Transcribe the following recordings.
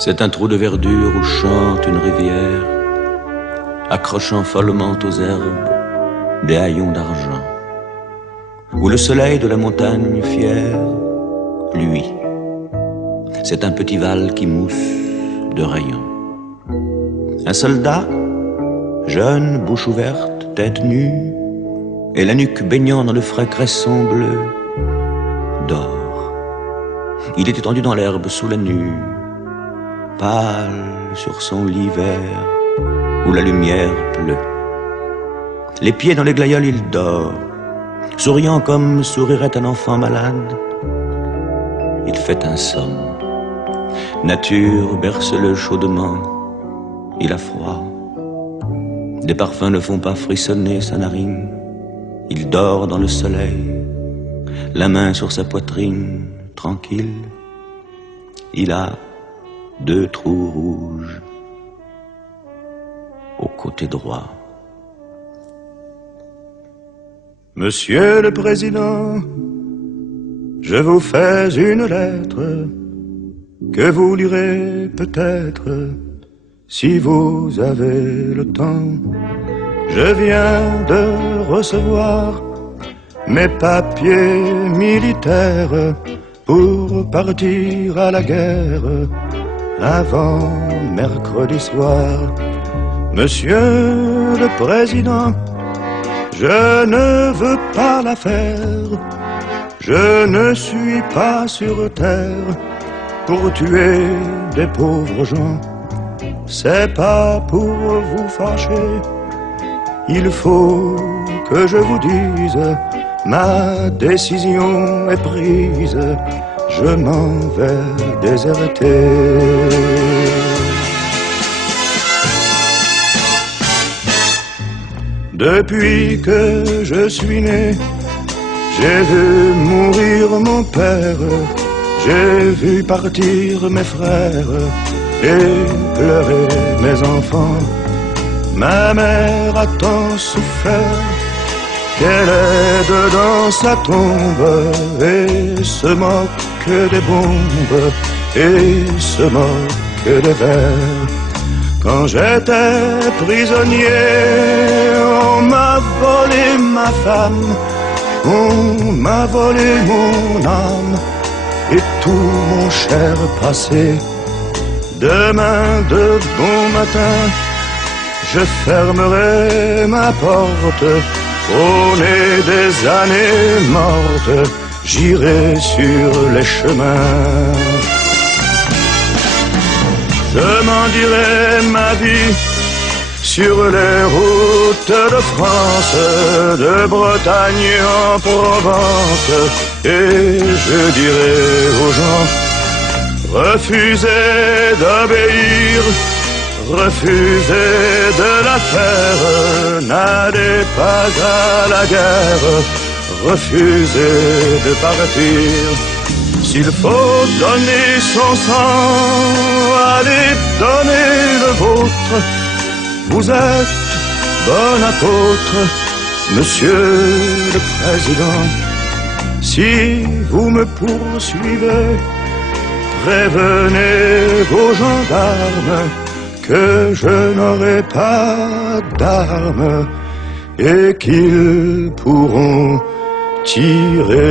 C'est un trou de verdure où chante une rivière, accrochant follement aux herbes des haillons d'argent, où le soleil de la montagne fière luit. C'est un petit val qui mousse de rayons. Un soldat, jeune, bouche ouverte, tête nue, et la nuque baignant dans le frais cresson bleu, dort. Il est étendu dans l'herbe sous la nue, pâle sur son lit vert où la lumière pleut. Les pieds dans les glaïeuls, il dort, souriant comme sourirait un enfant malade. Il fait un somme. Nature berce-le chaudement. Il a froid. Des parfums ne font pas frissonner sa narine. Il dort dans le soleil, la main sur sa poitrine, tranquille. Il a 2 trous rouges au côté droit. Monsieur le Président, je vous fais une lettre que vous lirez peut-être si vous avez le temps. Je viens de recevoir mes papiers militaires pour partir à la guerre avant mercredi soir. Monsieur le Président, je ne veux pas la faire. Je ne suis pas sur terre pour tuer des pauvres gens. C'est pas pour vous fâcher. Il faut que je vous dise, ma décision est prise. Je m'en vais déserter. Depuis que je suis né, j'ai vu mourir mon père, j'ai vu partir mes frères et pleurer mes enfants. Ma mère a tant souffert qu'elle est dans sa tombe et se moque des bombes et se moque des vers. Quand j'étais prisonnier, on m'a volé ma femme, on m'a volé mon âme et tout mon cher passé. Demain de bon matin, je fermerai ma porte. Au nez des années mortes, j'irai sur les chemins. Je m'en dirai ma vie sur les routes de France, de Bretagne en Provence, et je dirai aux gens, refusez d'obéir, refusez de la faire, n'allez pas à la guerre, refusez de partir. S'il faut donner son sang, allez donner le vôtre. Vous êtes bon apôtre, Monsieur le Président. Si vous me poursuivez, prévenez vos gendarmes que je n'aurai pas d'armes et qu'ils pourront tirer.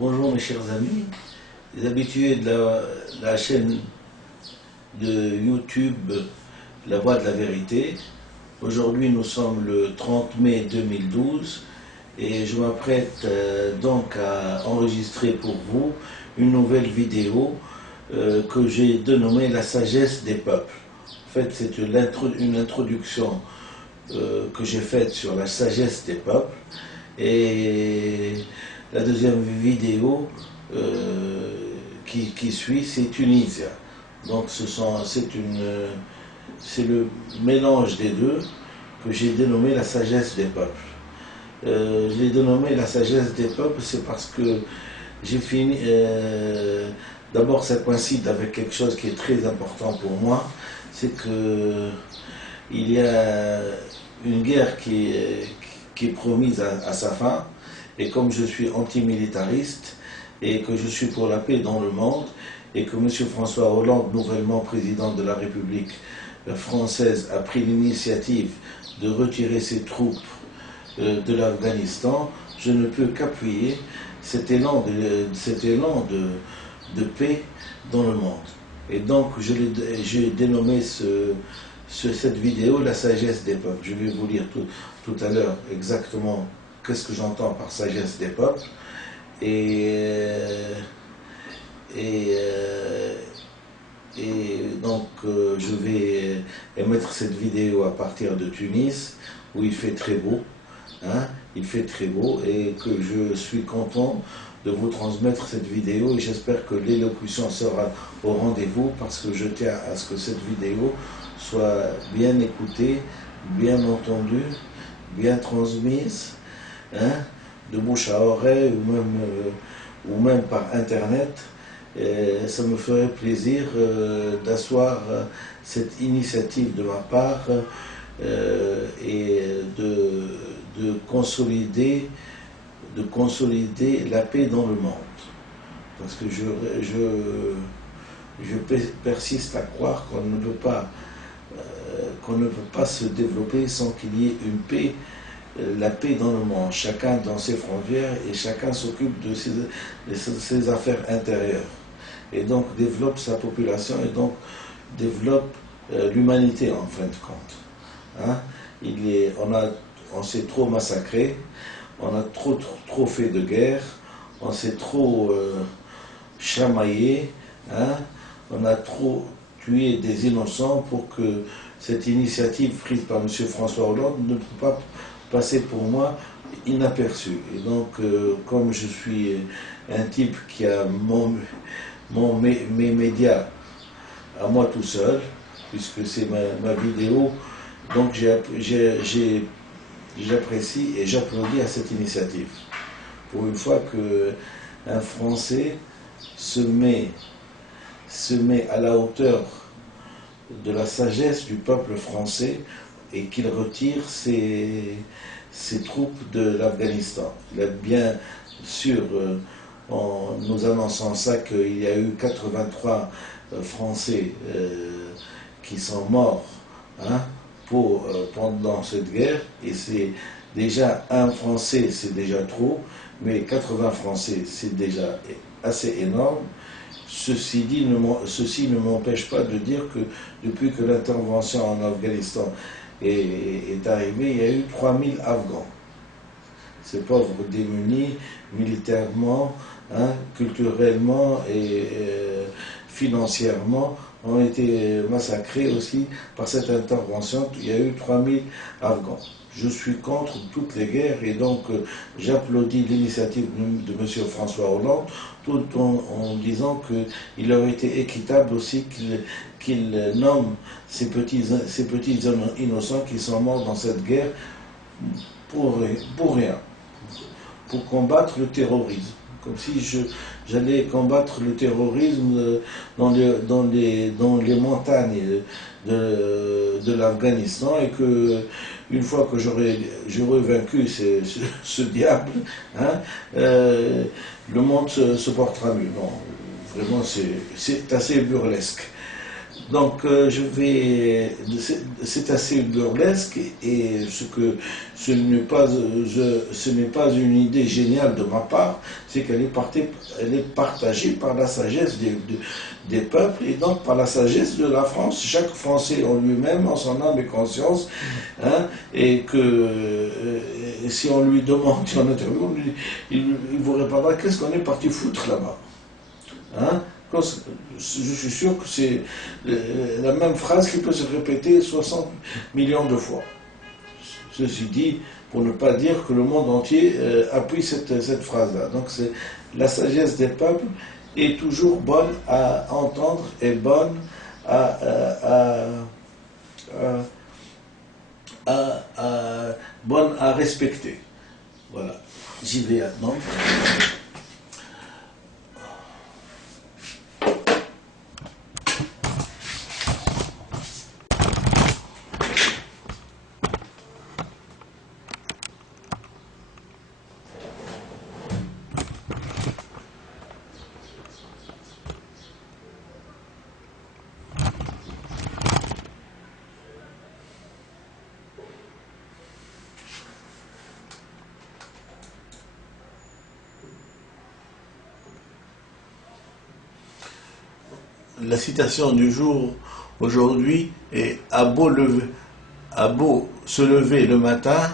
Bonjour mes chers amis, les habitués de la chaîne de YouTube La Voix de la Vérité. Aujourd'hui nous sommes le 30 mai 2012 et je m'apprête donc à enregistrer pour vous une nouvelle vidéo que j'ai dénommée La sagesse des peuples. En fait c'est une introduction que j'ai faite sur la sagesse des peuples, et la deuxième vidéo qui suit, c'est Tunisia. Donc c'est le mélange des deux que j'ai dénommé la sagesse des peuples. Je l'ai dénommé la sagesse des peuples, c'est parce que j'ai fini. D'abord, ça coïncide avec quelque chose qui est très important pour moi, c'est que il y a une guerre qui est promise à sa fin. Et comme je suis antimilitariste et que je suis pour la paix dans le monde, et que M. François Hollande, nouvellement président de la République française, a pris l'initiative de retirer ses troupes de l'Afghanistan, je ne peux qu'appuyer cet élan de paix dans le monde. Et donc j'ai dénommé cette vidéo la sagesse des peuples. Je vais vous lire tout à l'heure exactement qu'est-ce que j'entends par sagesse des peuples, et donc je vais émettre cette vidéo à partir de Tunis, où il fait très beau, hein, il fait très beau, et que je suis content de vous transmettre cette vidéo, et j'espère que l'élocution sera au rendez-vous, parce que je tiens à ce que cette vidéo soit bien écoutée, bien entendue, bien transmise, hein, de bouche à oreille ou même par internet. Et ça me ferait plaisir d'asseoir cette initiative de ma part et de consolider la paix dans le monde. Parce que je persiste à croire qu'on ne peut pas se développer sans qu'il y ait une paix, la paix dans le monde, chacun dans ses frontières, et chacun s'occupe de ses affaires intérieures, et donc développe sa population, et donc développe l'humanité en fin de compte. Hein? On s'est trop massacré, on a trop fait de guerre, on s'est trop chamaillé, hein? On a trop tué des innocents pour que cette initiative prise par M. François Hollande ne peut pas passer pour moi inaperçu. Et donc, comme je suis un type qui a mes médias à moi tout seul, puisque c'est ma vidéo, donc j'apprécie et j'applaudis à cette initiative. Pour une fois qu'un Français se met à la hauteur de la sagesse du peuple français, et qu'il retire ses troupes de l'Afghanistan. Il a bien sûr, en nous annonçant ça, qu'il y a eu 83 Français qui sont morts, hein, pendant cette guerre, et c'est déjà un Français, c'est déjà trop, mais 80 Français, c'est déjà assez énorme. Ceci ne m'empêche pas de dire que depuis que l'intervention en Afghanistan est arrivée, il y a eu 3000 Afghans. Ces pauvres démunis, militairement, hein, culturellement et financièrement, ont été massacrés aussi par cette intervention. Il y a eu 3000 Afghans. Je suis contre toutes les guerres, et donc j'applaudis l'initiative de M. François Hollande, tout en disant qu'il aurait été équitable aussi qu'il nomme ces petits innocents qui sont morts dans cette guerre pour rien, pour combattre le terrorisme. Comme si j'allais combattre le terrorisme dans les montagnes de l'Afghanistan, et que une fois que j'aurais vaincu ce diable, hein, le monde se portera mieux. Non, vraiment c'est assez burlesque. Donc c'est assez burlesque et ce n'est pas une idée géniale de ma part, c'est qu'elle est partagée par la sagesse des peuples et donc par la sagesse de la France. Chaque Français en lui-même, en son âme et conscience, hein, et que si on lui demande, si on interviewe, il vous répondra qu'est-ce qu'on est parti foutre là-bas. Hein? Je suis sûr que c'est la même phrase qui peut se répéter 60 millions de fois. Ceci dit, pour ne pas dire que le monde entier appuie cette phrase-là. Donc c'est la sagesse des peuples est toujours bonne à entendre et bonne bonne à respecter. Voilà. J'y vais maintenant. La citation du jour aujourd'hui est à beau se lever le matin,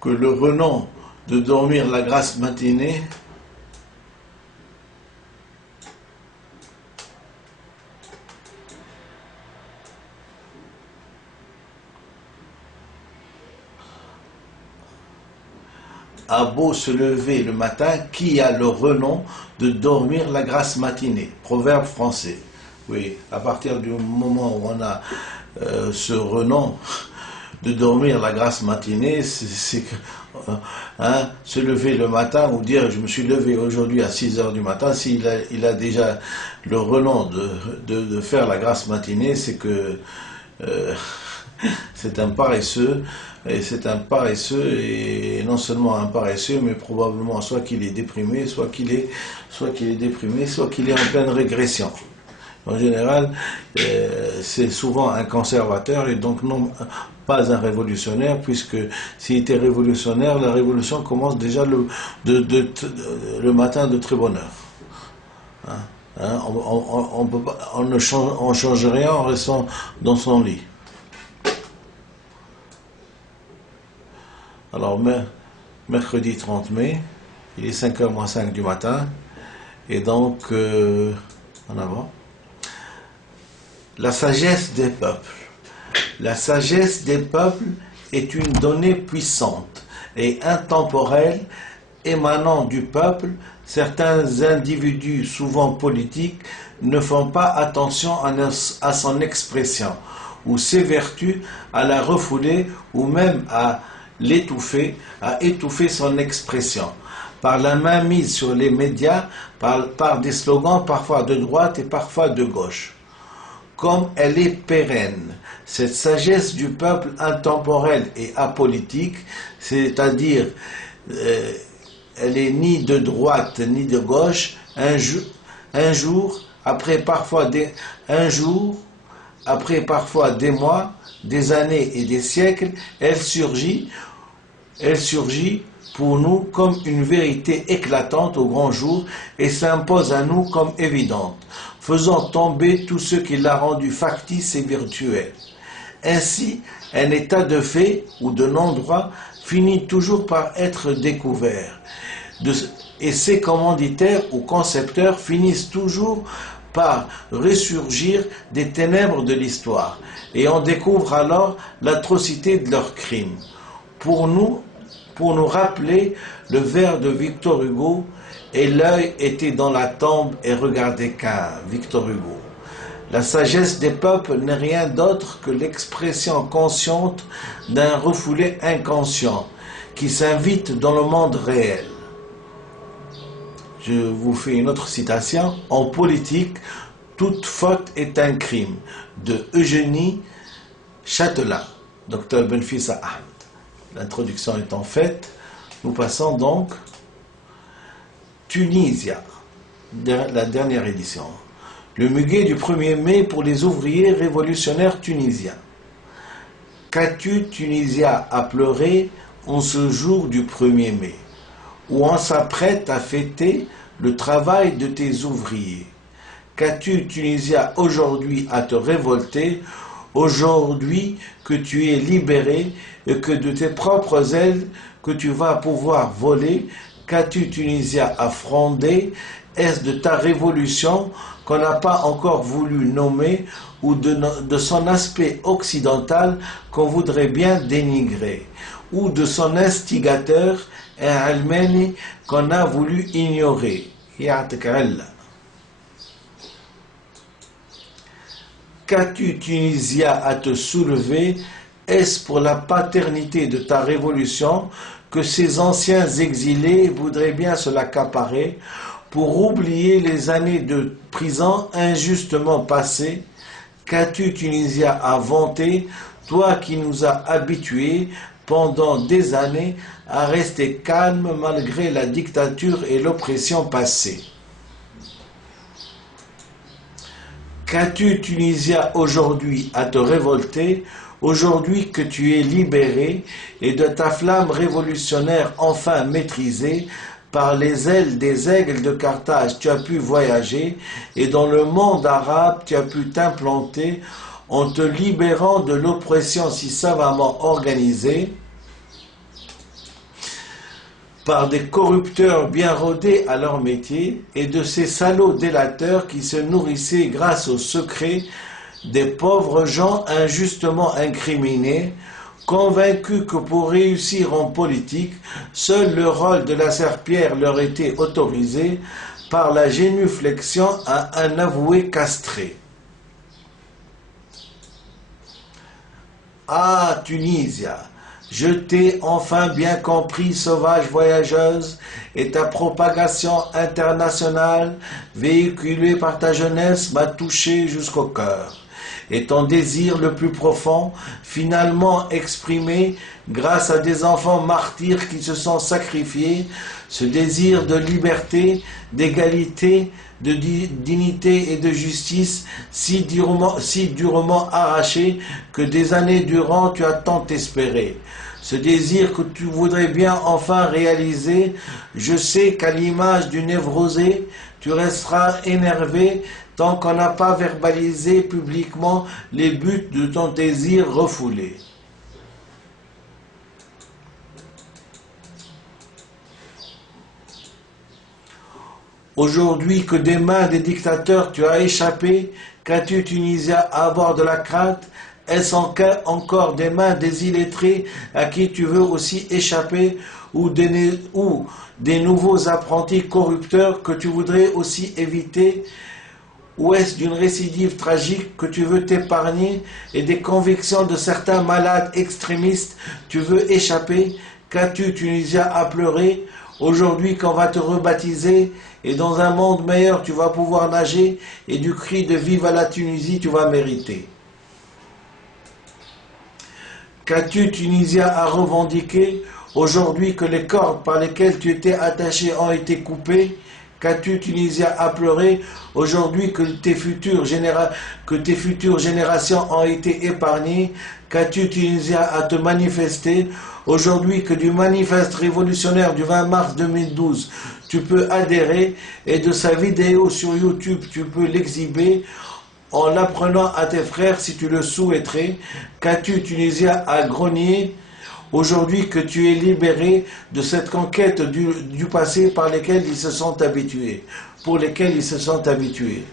que le renom de dormir la grasse matinée a beau se lever le matin, qui a le renom de dormir la grasse matinée. Proverbe français. Oui, à partir du moment où on a ce renom de dormir la grasse matinée, c'est se lever le matin ou dire je me suis levé aujourd'hui à 6 heures du matin, s'il a déjà le renom de faire la grasse matinée, c'est que c'est un paresseux. Et c'est un paresseux, et non seulement un paresseux, mais probablement soit qu'il est déprimé, soit qu'il est déprimé, soit qu'il est en pleine régression. En général, c'est souvent un conservateur et donc non pas un révolutionnaire, puisque s'il était révolutionnaire, la révolution commence déjà le matin de très bonne heure. On ne change rien en restant dans son lit. Alors, mercredi 30 mai, il est 5h moins 5 du matin, et donc, en avant, la sagesse des peuples. La sagesse des peuples est une donnée puissante et intemporelle émanant du peuple. Certains individus, souvent politiques, ne font pas attention à son expression, ou s'évertuent à la refouler, ou même à étouffer son expression, par la main mise sur les médias, par des slogans parfois de droite et parfois de gauche. Comme elle est pérenne, cette sagesse du peuple intemporelle et apolitique, c'est-à-dire elle est ni de droite ni de gauche, un jour, après parfois des mois, des années et des siècles, elle surgit pour nous comme une vérité éclatante au grand jour et s'impose à nous comme évidente, faisant tomber tout ce qui l'a rendue factice et virtuelle. Ainsi, un état de fait ou de non-droit finit toujours par être découvert, et ses commanditaires ou concepteurs finissent toujours par ressurgir des ténèbres de l'histoire, et on découvre alors l'atrocité de leurs crimes. Pour nous rappeler le vers de Victor Hugo, et l'œil était dans la tombe et regardait qu'un, Victor Hugo. La sagesse des peuples n'est rien d'autre que l'expression consciente d'un refoulé inconscient qui s'invite dans le monde réel. Je vous fais une autre citation. En politique, toute faute est un crime. De Eugénie Châtelain, Dr Benfissa Ahmed. L'introduction étant faite, nous passons donc Tunisia, la dernière édition. Le muguet du 1er mai pour les ouvriers révolutionnaires tunisiens. Qu'as-tu, Tunisia, à pleurer en ce jour du 1er mai, où on s'apprête à fêter le travail de tes ouvriers? Qu'as-tu, Tunisia, aujourd'hui à te révolter, aujourd'hui que tu es libéré et que de tes propres ailes que tu vas pouvoir voler? Qu'as-tu, Tunisia, à fronder? Est-ce de ta révolution qu'on n'a pas encore voulu nommer ou de son aspect occidental qu'on voudrait bien dénigrer, ou de son instigateur, un Almani qu'on a voulu ignorer? Qu'as-tu, Tunisia, à te soulever? Est-ce pour la paternité de ta révolution que ces anciens exilés voudraient bien se l'accaparer pour oublier les années de prison injustement passées? Qu'as-tu, Tunisia, à vanter, toi qui nous as habitués pendant des années à rester calme malgré la dictature et l'oppression passée? Qu'as-tu, Tunisia, aujourd'hui à te révolter, aujourd'hui que tu es libéré et de ta flamme révolutionnaire enfin maîtrisée, par les ailes des aigles de Carthage, tu as pu voyager et dans le monde arabe, tu as pu t'implanter en te libérant de l'oppression si savamment organisée par des corrupteurs bien rodés à leur métier et de ces salauds délateurs qui se nourrissaient grâce aux secrets des pauvres gens injustement incriminés, convaincus que pour réussir en politique, seul le rôle de la serpillière leur était autorisé par la génuflexion à un avoué castré. Ah, Tunisia, je t'ai enfin bien compris, sauvage voyageuse, et ta propagation internationale, véhiculée par ta jeunesse, m'a touché jusqu'au cœur. Et ton désir le plus profond, finalement exprimé grâce à des enfants martyrs qui se sont sacrifiés, ce désir de liberté, d'égalité, de dignité et de justice si durement arraché que des années durant tu as tant espéré. Ce désir que tu voudrais bien enfin réaliser, je sais qu'à l'image du névrosé, tu resteras énervé tant qu'on n'a pas verbalisé publiquement les buts de ton désir refoulé. Aujourd'hui que des mains des dictateurs tu as échappé, qu'as-tu, Tunisia, à avoir de la crainte? Est-ce encore des mains des illettrés à qui tu veux aussi échapper, ou des nouveaux apprentis corrupteurs que tu voudrais aussi éviter? Ou est-ce d'une récidive tragique que tu veux t'épargner et des convictions de certains malades extrémistes tu veux échapper? Qu'as-tu, Tunisia, à pleurer? Aujourd'hui qu'on va te rebaptiser et dans un monde meilleur tu vas pouvoir nager et du cri de vive à la Tunisie tu vas mériter. Qu'as-tu, Tunisia, à revendiquer aujourd'hui que les cordes par lesquelles tu étais attaché ont été coupées? Qu'as-tu, Tunisia, à pleurer aujourd'hui que tes futures générations ont été épargnées? Qu'as-tu, Tunisia, à te manifester aujourd'hui que du manifeste révolutionnaire du 20 mars 2012, tu peux adhérer et de sa vidéo sur YouTube, tu peux l'exhiber en l'apprenant à tes frères si tu le souhaiterais? Qu'as-tu, Tunisia, à grogner aujourd'hui que tu es libéré de cette conquête du passé par lesquelles ils se sont habitués, pour lesquels ils se sont habitués?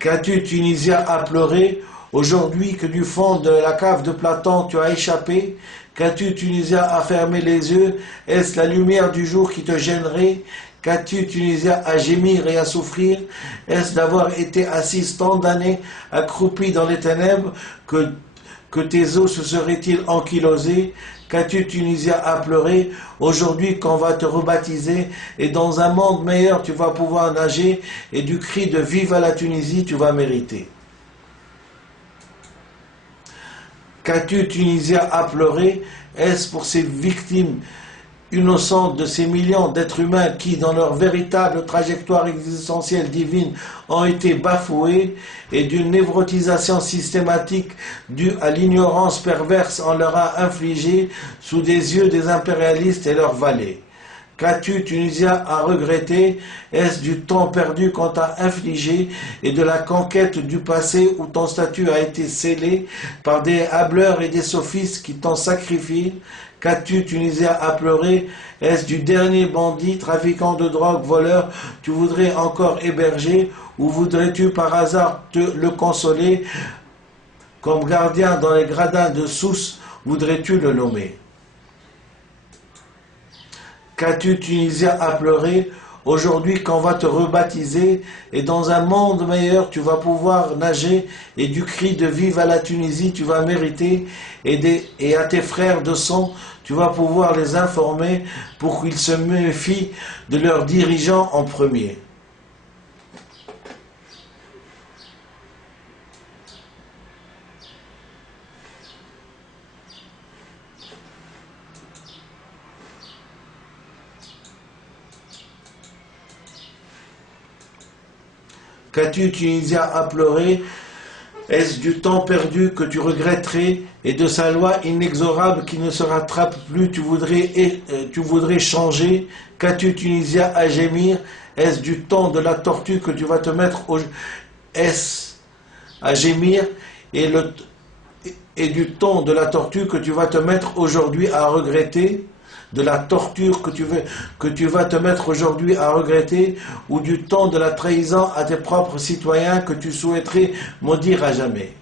Qu'as-tu, Tunisia, à pleurer aujourd'hui que du fond de la cave de Platon tu as échappé? Qu'as-tu, Tunisia, à fermer les yeux? Est-ce la lumière du jour qui te gênerait? Qu'as-tu, Tunisia, à gémir et à souffrir? Est-ce d'avoir été assis tant d'années, accroupi dans les ténèbres, que tes os se seraient-ils ankylosés? Qu'as-tu, Tunisia, à pleurer aujourd'hui qu'on va te rebaptiser et dans un monde meilleur tu vas pouvoir nager et du cri de vive à la Tunisie tu vas mériter? Qu'as-tu, Tunisia, à pleurer? Est-ce pour ces victimes innocente de ces millions d'êtres humains qui, dans leur véritable trajectoire existentielle divine, ont été bafoués, et d'une névrotisation systématique due à l'ignorance perverse on leur a infligée sous des yeux des impérialistes et leurs valets. Qu'as-tu, Tunisia, à regretter? Est-ce du temps perdu qu'on t'a infligé et de la conquête du passé où ton statut a été scellé par des hableurs et des sophistes qui t'ont sacrifié? Qu'as-tu, Tunisia, à pleurer? Est-ce du dernier bandit, trafiquant de drogue, voleur, tu voudrais encore héberger, ou voudrais-tu par hasard le consoler? Comme gardien dans les gradins de Sousse, voudrais-tu le nommer? Qu'as-tu, Tunisia, à pleurer? Aujourd'hui qu'on va te rebaptiser, et dans un monde meilleur tu vas pouvoir nager, et du cri de vive à la Tunisie tu vas mériter, et à tes frères de sang tu vas pouvoir les informer pour qu'ils se méfient de leurs dirigeants en premier. Qu'as-tu, Tunisia, à pleurer? Est-ce du temps perdu que tu regretterais et de sa loi inexorable qui ne se rattrape plus tu voudrais changer? Qu'as-tu, Tunisia, à gémir? Est-ce du temps de la tortue que tu vas te mettre Est-ce à gémir et du temps de la tortue que tu vas te mettre aujourd'hui à regretter? De la torture que tu vas te mettre aujourd'hui à regretter, ou du temps de la trahison à tes propres citoyens que tu souhaiterais maudire à jamais?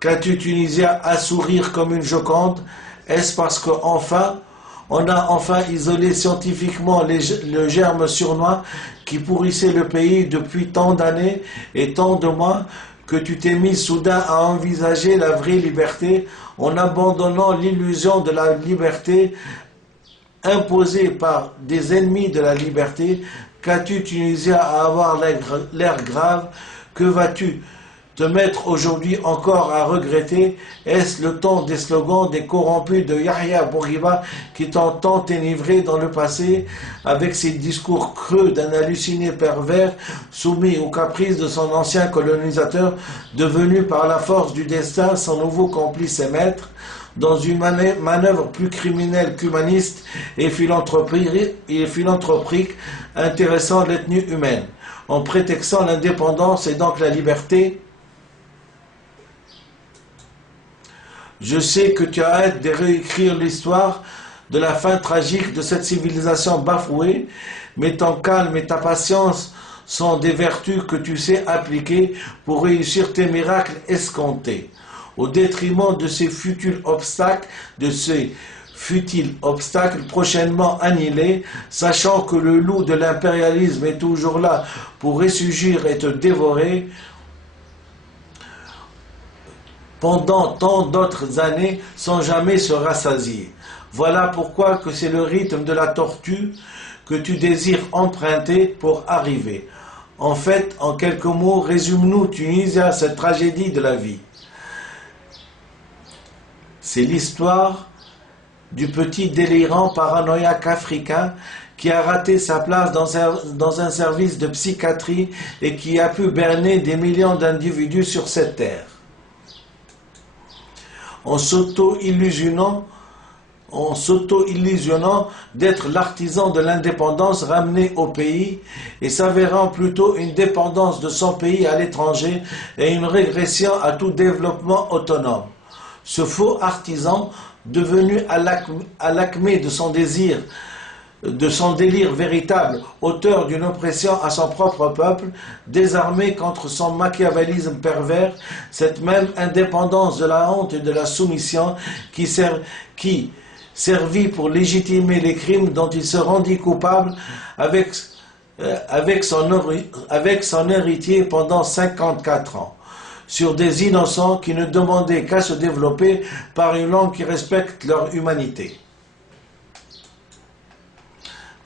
Qu'as-tu, Tunisia, à sourire comme une Joconde? Est-ce parce qu'enfin, on a enfin isolé scientifiquement le germe surnois qui pourrissait le pays depuis tant d'années et tant de mois, que tu t'es mis soudain à envisager la vraie liberté en abandonnant l'illusion de la liberté imposée par des ennemis de la liberté? Qu'as-tu, Tunisia, à avoir l'air grave? Que vas-tu te mettre aujourd'hui encore à regretter? Est-ce le temps des slogans des corrompus de Yahya Bourguiba qui t'ont tant enivré dans le passé avec ses discours creux d'un halluciné pervers soumis aux caprices de son ancien colonisateur, devenu par la force du destin son nouveau complice et maître, dans une manœuvre plus criminelle qu'humaniste et philanthropique, intéressant l'ethnie humaine, en prétextant l'indépendance et donc la liberté? Je sais que tu as hâte de réécrire l'histoire de la fin tragique de cette civilisation bafouée, mais ton calme et ta patience sont des vertus que tu sais appliquer pour réussir tes miracles escomptés, au détriment de ces futiles obstacles prochainement annihilés, sachant que le loup de l'impérialisme est toujours là pour ressurgir et te dévorer pendant tant d'autres années sans jamais se rassasier. Voilà pourquoi que c'est le rythme de la tortue que tu désires emprunter pour arriver. En fait, en quelques mots, résume-nous, Tunisia, cette tragédie de la vie. C'est l'histoire du petit délirant paranoïaque africain qui a raté sa place dans un service de psychiatrie et qui a pu berner des millions d'individus sur cette terre. En s'auto-illusionnant d'être l'artisan de l'indépendance ramené au pays et s'avérant plutôt une dépendance de son pays à l'étranger et une régression à tout développement autonome. Ce faux artisan, devenu à l'acmé de son désir, de son délire véritable, auteur d'une oppression à son propre peuple, désarmé contre son machiavélisme pervers, cette même indépendance de la honte et de la soumission qui servit pour légitimer les crimes dont il se rendit coupable avec son héritier pendant 54 ans, sur des innocents qui ne demandaient qu'à se développer par une langue qui respecte leur humanité.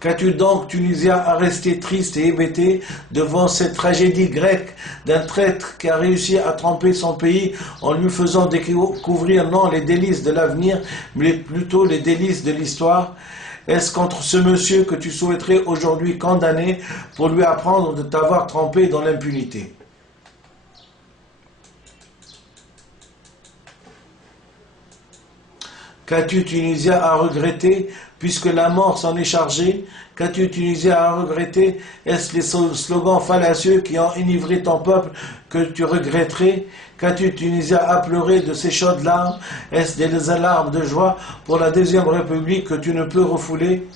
Qu'as-tu donc, Tunisien, à rester triste et hébété devant cette tragédie grecque d'un traître qui a réussi à tromper son pays en lui faisant découvrir non les délices de l'avenir, mais plutôt les délices de l'histoire? Est-ce contre ce monsieur que tu souhaiterais aujourd'hui condamner pour lui apprendre de t'avoir trempé dans l'impunité? Qu'as-tu, Tunisien, à regretter, puisque la mort s'en est chargée? Qu'as-tu, Tunisien, à regretter? Est-ce les slogans fallacieux qui ont enivré ton peuple que tu regretterais? Qu'as-tu, Tunisien, à pleurer de ces chaudes larmes? Est-ce des larmes de joie pour la deuxième République que tu ne peux refouler?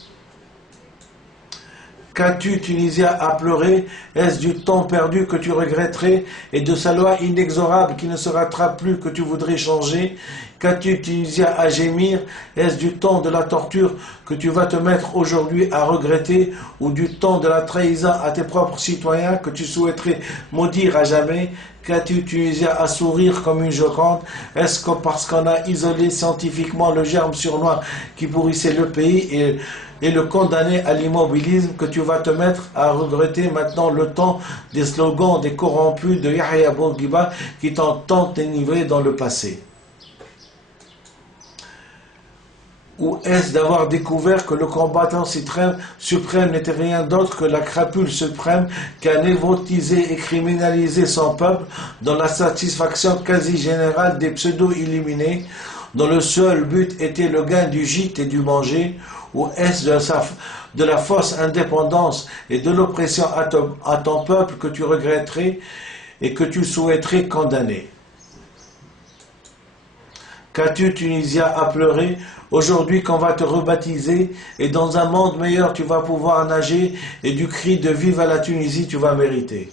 Qu'as-tu, Tunisien, à pleurer? Est-ce du temps perdu que tu regretterais et de sa loi inexorable qui ne se rattrape plus que tu voudrais changer? Qu'as-tu, Tunisien, à gémir? Est-ce du temps de la torture que tu vas te mettre aujourd'hui à regretter ou du temps de la trahison à tes propres citoyens que tu souhaiterais maudire à jamais? Qu'as-tu, Tunisien, à sourire comme une Joconde? Est-ce que parce qu'on a isolé scientifiquement le germe surnois qui pourrissait le pays et le condamner à l'immobilisme que tu vas te mettre à regretter maintenant le temps des slogans des corrompus de Yahya Bourguiba qui t'ont tant dénigré dans le passé? Ou est-ce d'avoir découvert que le combattant suprême n'était rien d'autre que la crapule suprême qui a névrotisé et criminalisé son peuple dans la satisfaction quasi générale des pseudo-illuminés, dont le seul but était le gain du gîte et du manger? Ou est-ce de la fausse indépendance et de l'oppression à ton peuple que tu regretterais et que tu souhaiterais condamner? Qu'as-tu, Tunisien, à pleurer aujourd'hui qu'on va te rebaptiser et dans un monde meilleur tu vas pouvoir nager et du cri de vive à la Tunisie tu vas mériter?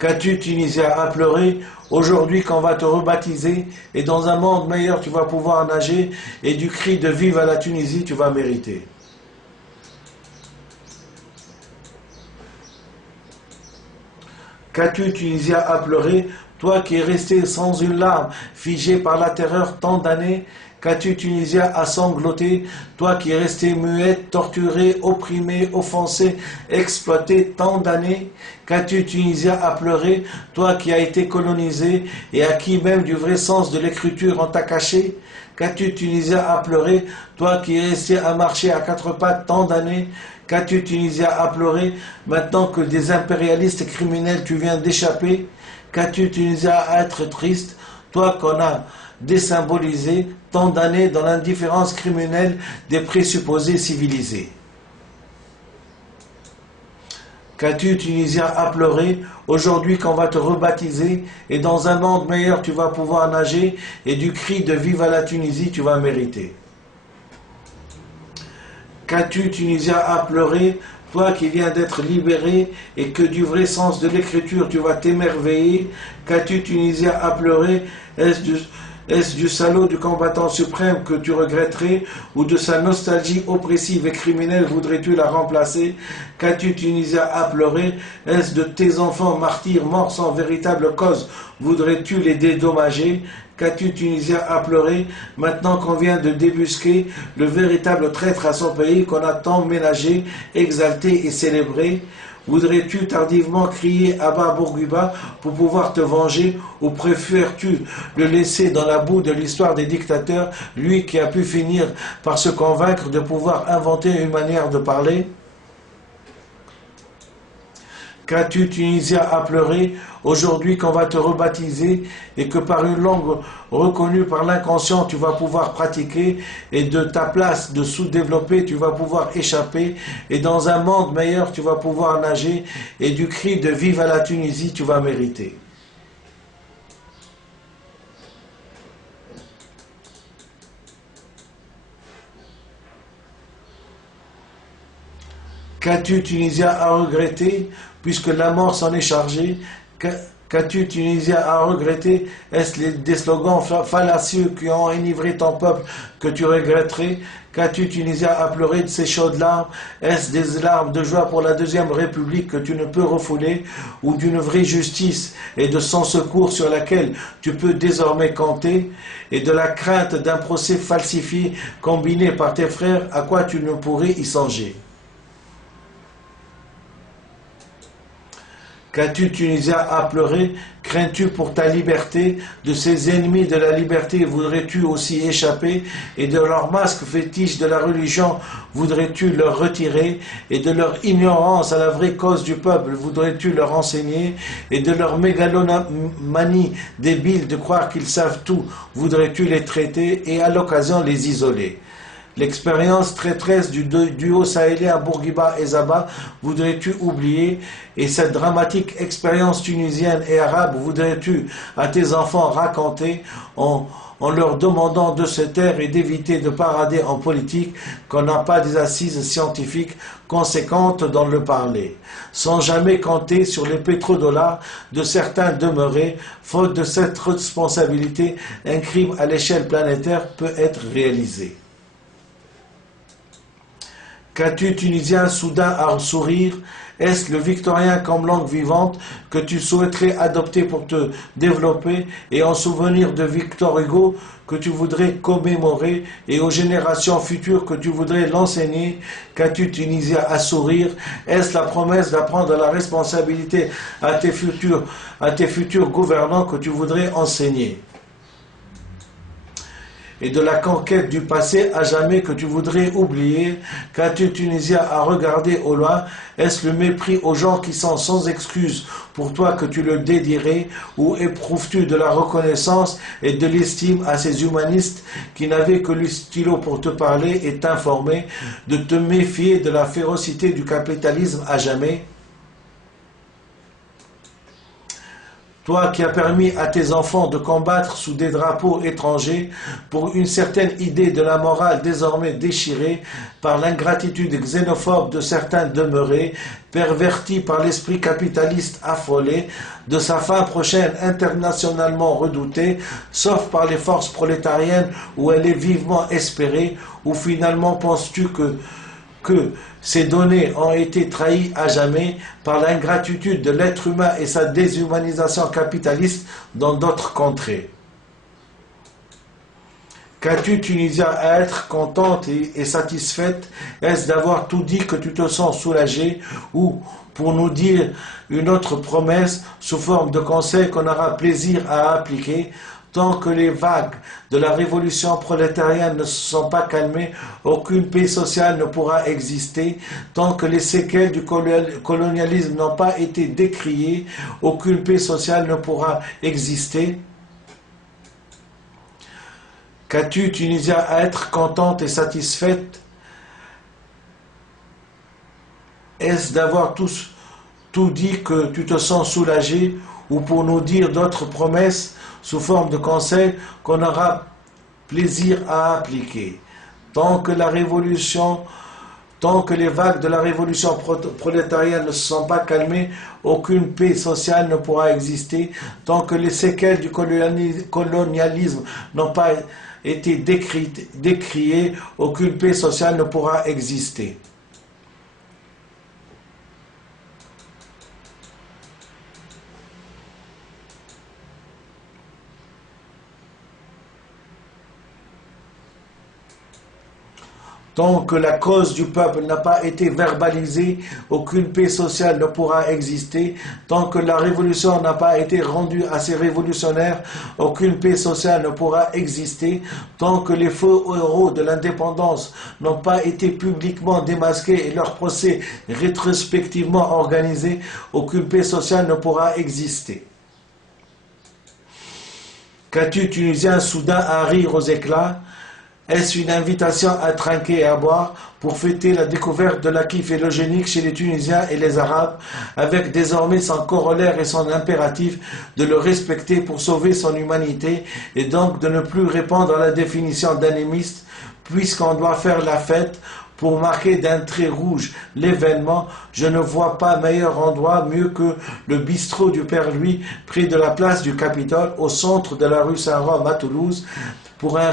Qu'as-tu, Tunisien, à pleurer aujourd'hui qu'on va te rebaptiser et dans un monde meilleur tu vas pouvoir nager et du cri de vive à la Tunisie tu vas mériter? Qu'as-tu, Tunisien, à pleurer, toi qui es resté sans une larme, figé par la terreur tant d'années? Qu'as-tu, Tunisien, à sangloter, toi qui es resté muette, torturé, opprimé, offensé, exploité tant d'années? Qu'as-tu, Tunisien, à pleurer, toi qui as été colonisé et à qui même du vrai sens de l'écriture on t'a caché? Qu'as-tu, Tunisien, à pleurer, toi qui es resté à marcher à quatre pattes tant d'années? Qu'as-tu, Tunisien, à pleurer, maintenant que des impérialistes criminels tu viens d'échapper? Qu'as-tu, Tunisien, à être triste, toi qu'on a désymbolisé tant d'années dans l'indifférence criminelle des présupposés civilisés? Qu'as-tu, Tunisien, à pleurer aujourd'hui qu'on va te rebaptiser et dans un monde meilleur tu vas pouvoir nager et du cri de vive à la Tunisie tu vas mériter? Qu'as-tu, Tunisien, à pleurer, toi qui viens d'être libéré et que du vrai sens de l'écriture tu vas t'émerveiller? Qu'as-tu, Tunisien, à pleurer? Est-ce du salaud du combattant suprême que tu regretterais ou de sa nostalgie oppressive et criminelle voudrais-tu la remplacer? Qu'as-tu, Tunisien, à pleurer? Est-ce de tes enfants martyrs morts sans véritable cause voudrais-tu les dédommager? Qu'as-tu, Tunisien, à pleurer maintenant qu'on vient de débusquer le véritable traître à son pays qu'on a tant ménagé, exalté et célébré? Voudrais-tu tardivement crier à bas Bourguiba pour pouvoir te venger ou préfères-tu le laisser dans la boue de l'histoire des dictateurs, lui qui a pu finir par se convaincre de pouvoir inventer une manière de parler? Qu'as-tu, Tunisien, à pleurer aujourd'hui qu'on va te rebaptiser et que par une langue reconnue par l'inconscient tu vas pouvoir pratiquer et de ta place de sous-développé tu vas pouvoir échapper et dans un monde meilleur tu vas pouvoir nager et du cri de vive à la Tunisie tu vas mériter? Qu'as-tu, Tunisien, à regretter puisque la mort s'en est chargée? Qu'as-tu, Tunisien, à regretter? Est-ce des slogans fallacieux qui ont enivré ton peuple que tu regretterais? Qu'as-tu, Tunisien, à pleurer de ces chaudes larmes? Est-ce des larmes de joie pour la Deuxième République que tu ne peux refouler, ou d'une vraie justice et de son secours sur laquelle tu peux désormais compter, et de la crainte d'un procès falsifié combiné par tes frères à quoi tu ne pourrais y songer? Qu'as-tu, Tunisien, à pleurer? Crains-tu pour ta liberté? De ces ennemis de la liberté voudrais-tu aussi échapper? Et de leur masque fétiche de la religion voudrais-tu leur retirer? Et de leur ignorance à la vraie cause du peuple voudrais-tu leur enseigner? Et de leur mégalomanie débile de croire qu'ils savent tout voudrais-tu les traiter et à l'occasion les isoler? L'expérience traîtresse du duo sahélien Bourguiba et Zaba voudrais-tu oublier? Et cette dramatique expérience tunisienne et arabe voudrais-tu à tes enfants raconter en leur demandant de se taire et d'éviter de parader en politique qu'on n'a pas des assises scientifiques conséquentes dans le parler, sans jamais compter sur les pétrodollars de certains demeurés? Faute de cette responsabilité, un crime à l'échelle planétaire peut être réalisé. Qu'as-tu, Tunisien, soudain à sourire? Est-ce le victorien comme langue vivante que tu souhaiterais adopter pour te développer, et en souvenir de Victor Hugo que tu voudrais commémorer, et aux générations futures que tu voudrais l'enseigner? Qu'as-tu, Tunisien, à sourire? Est-ce la promesse d'apprendre la responsabilité à tes futurs gouvernants que tu voudrais enseigner? Et de la conquête du passé à jamais que tu voudrais oublier? Qu'as-tu, Tunisien, à regarder au loin? Est-ce le mépris aux gens qui sont sans excuse pour toi que tu le dédierais? Ou éprouves-tu de la reconnaissance et de l'estime à ces humanistes qui n'avaient que le stylo pour te parler et t'informer, de te méfier de la férocité du capitalisme à jamais? Toi qui as permis à tes enfants de combattre sous des drapeaux étrangers pour une certaine idée de la morale désormais déchirée par l'ingratitude xénophobe de certains demeurés, pervertis par l'esprit capitaliste affolé, de sa fin prochaine internationalement redoutée, sauf par les forces prolétariennes où elle est vivement espérée? Ou finalement penses-tu que ces données ont été trahies à jamais par l'ingratitude de l'être humain et sa déshumanisation capitaliste dans d'autres contrées? Qu'as-tu, Tunisien, à être contente et satisfaite? Est-ce d'avoir tout dit que tu te sens soulagée, ou pour nous dire une autre promesse sous forme de conseil qu'on aura plaisir à appliquer? Tant que les vagues de la révolution prolétarienne ne se sont pas calmées, aucune paix sociale ne pourra exister. Tant que les séquelles du colonialisme n'ont pas été décriées, aucune paix sociale ne pourra exister. Qu'as-tu, Tunisien, à être contente et satisfaite? Est-ce d'avoir tout dit que tu te sens soulagé, ou pour nous dire d'autres promesses sous forme de conseils qu'on aura plaisir à appliquer? Tant que les vagues de la révolution prolétarienne ne se sont pas calmées, aucune paix sociale ne pourra exister. Tant que les séquelles du colonialisme n'ont pas été décriées, aucune paix sociale ne pourra exister. Tant que la cause du peuple n'a pas été verbalisée, aucune paix sociale ne pourra exister. Tant que la révolution n'a pas été rendue à ses révolutionnaires, aucune paix sociale ne pourra exister. Tant que les faux héros de l'indépendance n'ont pas été publiquement démasqués et leurs procès rétrospectivement organisés, aucune paix sociale ne pourra exister. Qu'as-tu, Tunisien, soudain à rire aux éclats? Est-ce une invitation à trinquer et à boire pour fêter la découverte de l'acquis phylogénique chez les Tunisiens et les Arabes, avec désormais son corollaire et son impératif de le respecter pour sauver son humanité, et donc de ne plus répondre à la définition d'anémiste, puisqu'on doit faire la fête pour marquer d'un trait rouge l'événement, je ne vois pas meilleur endroit mieux que le bistrot du Père Louis, près de la place du Capitole, au centre de la rue Saint-Rome à Toulouse, pour un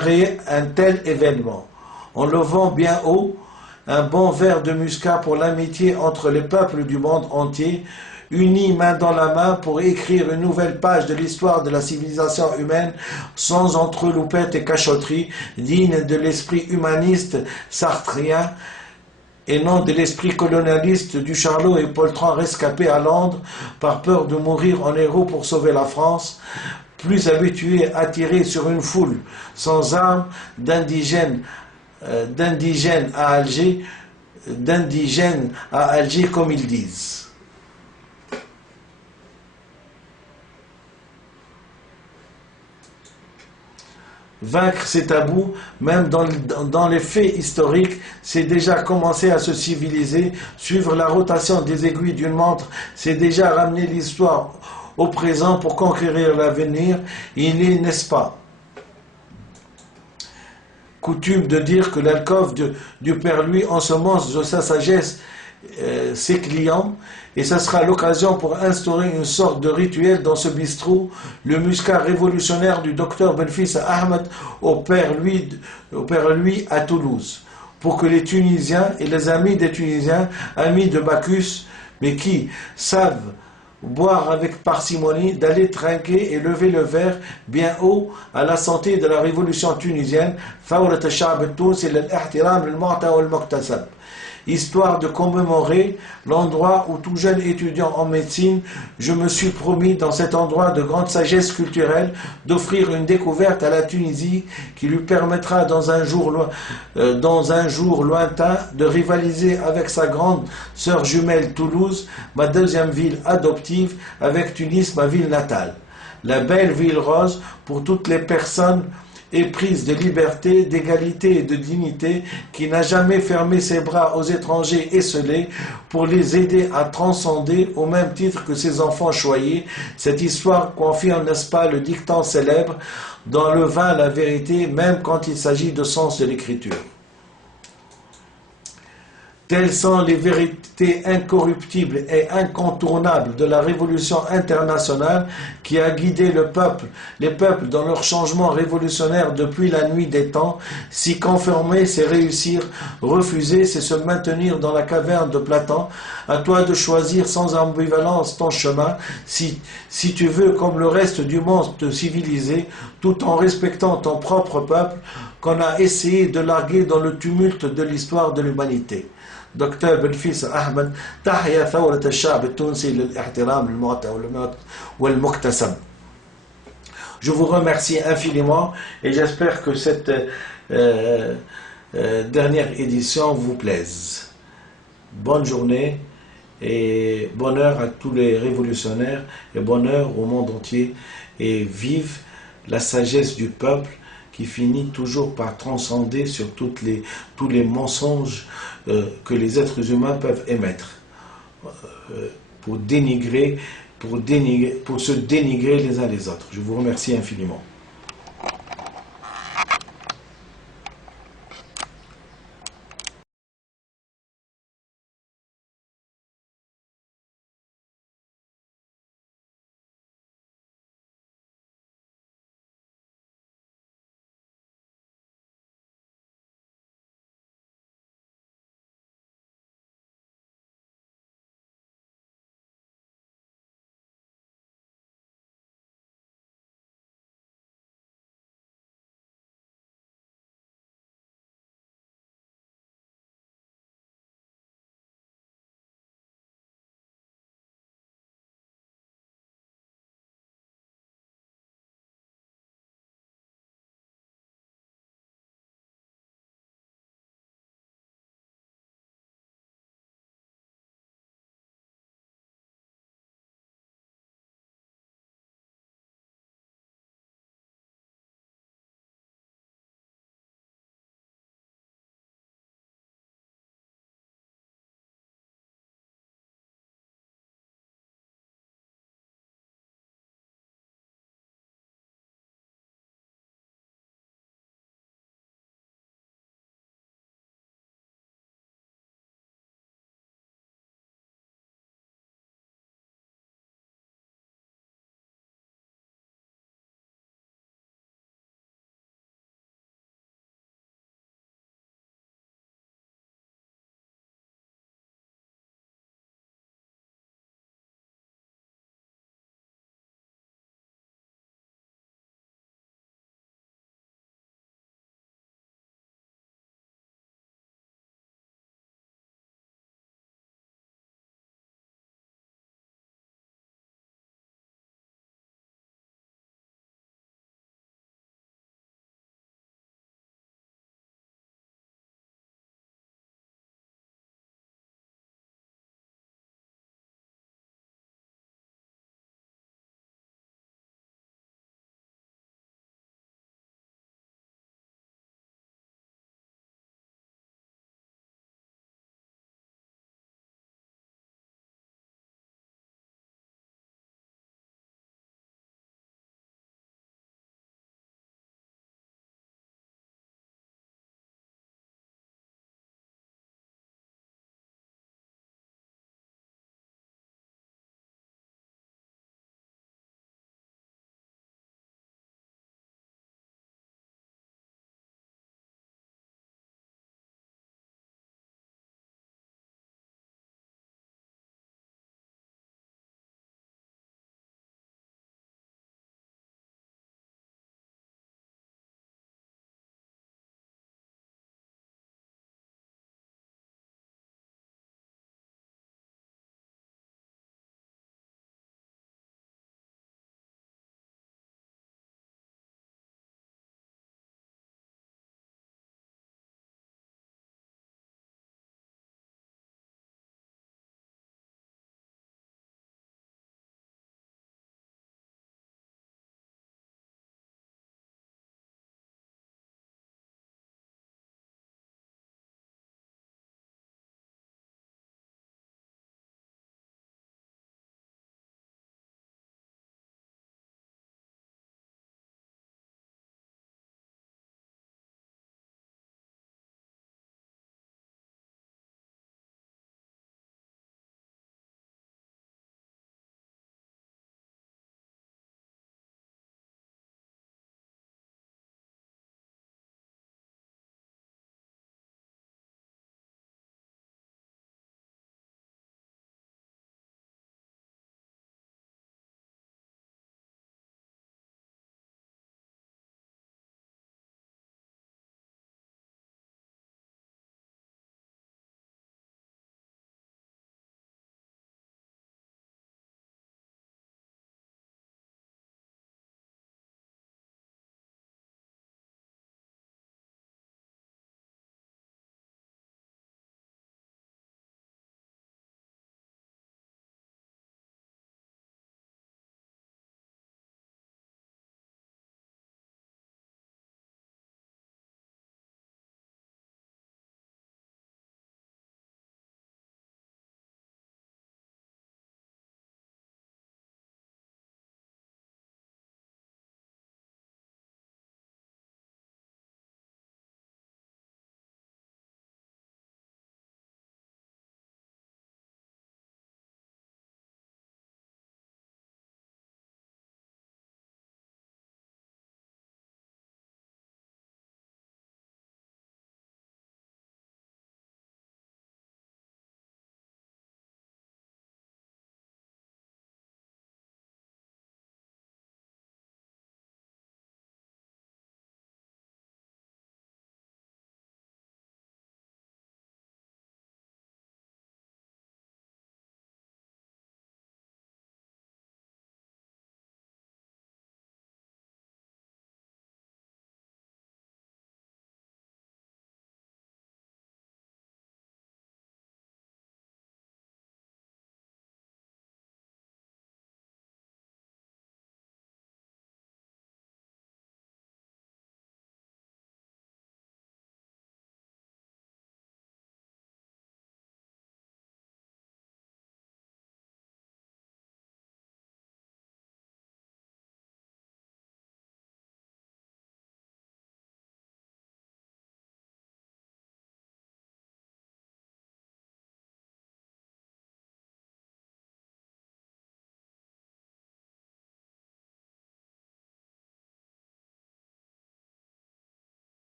tel événement. En levant bien haut un bon verre de muscat pour l'amitié entre les peuples du monde entier, unis main dans la main pour écrire une nouvelle page de l'histoire de la civilisation humaine, sans entreloupettes et cachotteries, digne de l'esprit humaniste sartrien, et non de l'esprit colonialiste du Charlot et Poltron rescapés à Londres par peur de mourir en héros pour sauver la France, plus habitués à tirer sur une foule sans armes d'indigènes à Alger, comme ils disent. Vaincre ces tabous, même dans les faits historiques, c'est déjà commencer à se civiliser. Suivre la rotation des aiguilles d'une montre, c'est déjà ramener l'histoire au présent pour conquérir l'avenir. Il est, n'est-ce pas, coutume de dire que l'alcôve du Père Louis ensemence de sa sagesse ses clients, et ça sera l'occasion pour instaurer une sorte de rituel dans ce bistrot, le muscat révolutionnaire du docteur Benfis Ahmed au Père Louis à Toulouse, pour que les Tunisiens et les amis des Tunisiens, amis de Bacchus, mais qui savent boire avec parcimonie, d'aller trinquer et lever le verre bien haut à la santé de la révolution tunisienne, histoire de commémorer l'endroit où tout jeune étudiant en médecine, je me suis promis dans cet endroit de grande sagesse culturelle d'offrir une découverte à la Tunisie qui lui permettra dans un jour lointain de rivaliser avec sa grande sœur jumelle Toulouse, ma deuxième ville adoptive, avec Tunis, ma ville natale. La belle ville rose pour toutes les personnes éprise de liberté, d'égalité et de dignité, qui n'a jamais fermé ses bras aux étrangers esselés pour les aider à transcender au même titre que ses enfants choyés. Cette histoire confirme, n'est-ce pas, le dicton célèbre « Dans le vin, la vérité, même quand il s'agit de sens de l'écriture ». Telles sont les vérités incorruptibles et incontournables de la révolution internationale qui a guidé les peuples dans leur changement révolutionnaire depuis la nuit des temps. S'y conformer, c'est réussir. Refuser, c'est se maintenir dans la caverne de Platon. À toi de choisir sans ambivalence ton chemin, si tu veux, comme le reste du monde, te civiliser, tout en respectant ton propre peuple, qu'on a essayé de larguer dans le tumulte de l'histoire de l'humanité. دكتور بنفيس أحمد. تحيا ثورة الشعب التونسي للاحترام للمعطى والمكتسب. Je vous remercie infiniment et j'espère que cette dernière édition vous plaise. Bonne journée et bonheur à tous les révolutionnaires et bonheur au monde entier, et vive la sagesse du peuple qui finit toujours par transcender sur tous les mensonges que les êtres humains peuvent émettre pour se dénigrer les uns les autres. Je vous remercie infiniment.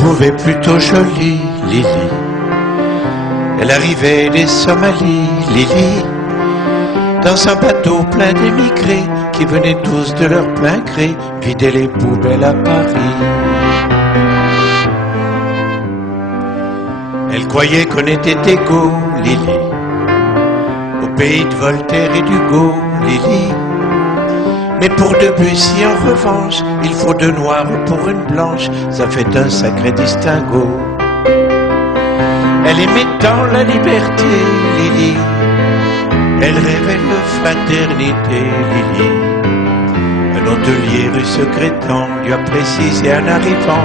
trouvait plutôt jolie, Lily. Elle arrivait des Somalies, Lily, dans un bateau plein d'émigrés qui venaient tous de leur plein gré vider les poubelles à Paris. Elle croyait qu'on était égaux, Lily, au pays de Voltaire et d'Hugo, Lily. Mais pour Debussy, en revanche, il faut deux noirs pour une blanche, ça fait un sacré distinguo. Elle aimait tant la liberté, Lily. Elle rêvait de fraternité, Lily. Un hôtelier rue Secrétan lui a précisé en arrivant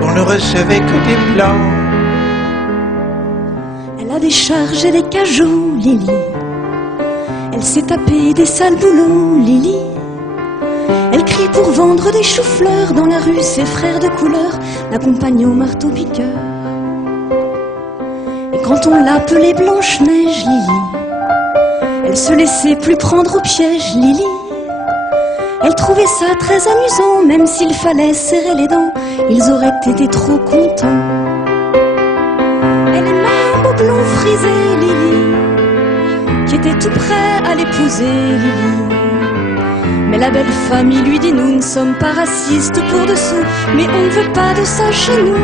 qu'on ne recevait que des blancs. Elle a des charges et des cajots, Lily. Elle s'est tapée des sales boulots, Lily. Elle crie pour vendre des choux-fleurs dans la rue, ses frères de couleur l'accompagnent au marteau-piqueur. Et quand on l'appelait Blanche-Neige, Lily, elle se laissait plus prendre au piège, Lily. Elle trouvait ça très amusant, même s'il fallait serrer les dents, ils auraient été trop contents. Elle aimait un beau blond frisé, Lily, qui était tout prêt à l'épouser, Lily. Mais la belle famille lui dit: nous ne sommes pas racistes pour dessous, mais on ne veut pas de ça chez nous.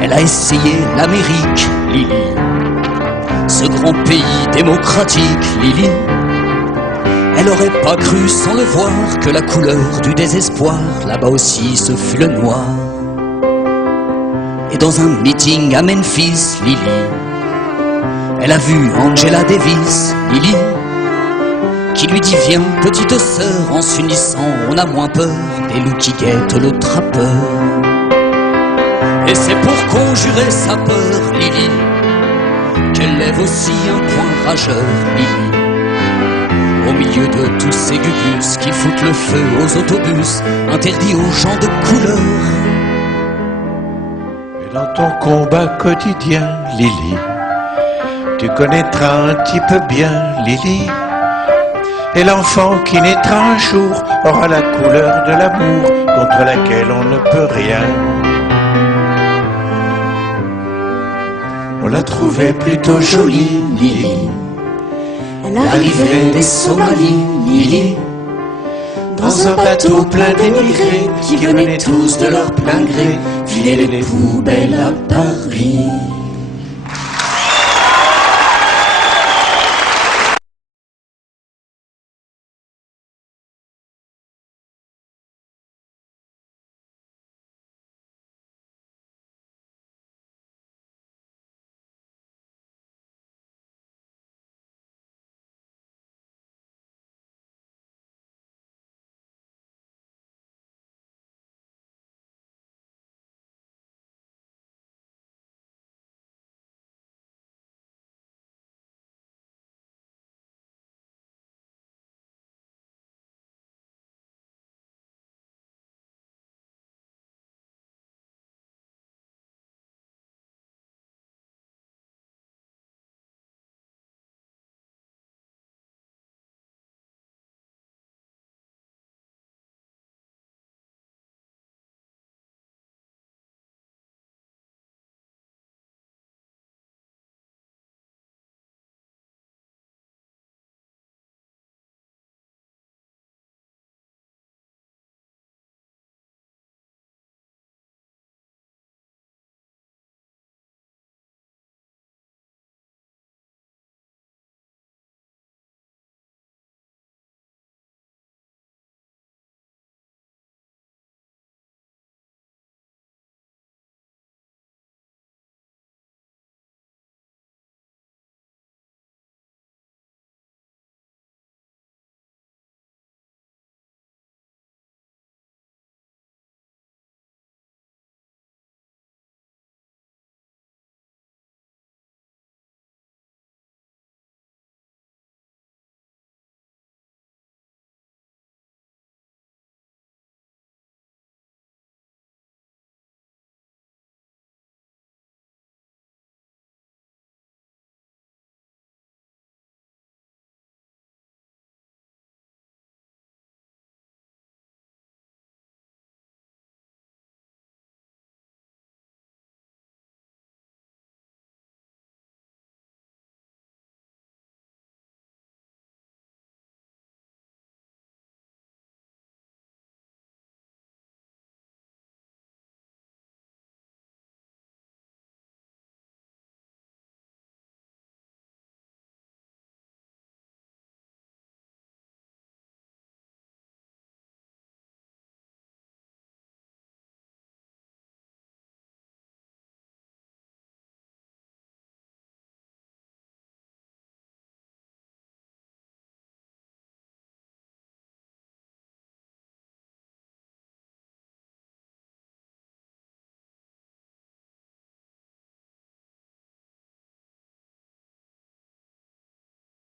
Elle a essayé l'Amérique, Lily, ce grand pays démocratique, Lily. Elle aurait pas cru sans le voir que la couleur du désespoir, là-bas aussi ce fut le noir. Et dans un meeting à Memphis, Lily, elle a vu Angela Davis, Lily, qui lui dit: viens petite sœur, en s'unissant on a moins peur des loups qui guettent le trappeur. Et c'est pour conjurer sa peur, Lily, qu'elle lève aussi un point rageur, Lily, au milieu de tous ces gugus qui foutent le feu aux autobus interdits aux gens de couleur. Et dans ton combat quotidien, Lily, tu connaîtras un petit peu bien, Lily. Et l'enfant qui naîtra un jour aura la couleur de l'amour contre laquelle on ne peut rien. On la trouvait plutôt jolie, Lily. Elle arrivait des Somalies, Lily, dans un bateau plein d'émigrés qui venaient tous de leur plein gré vider les poubelles à Paris.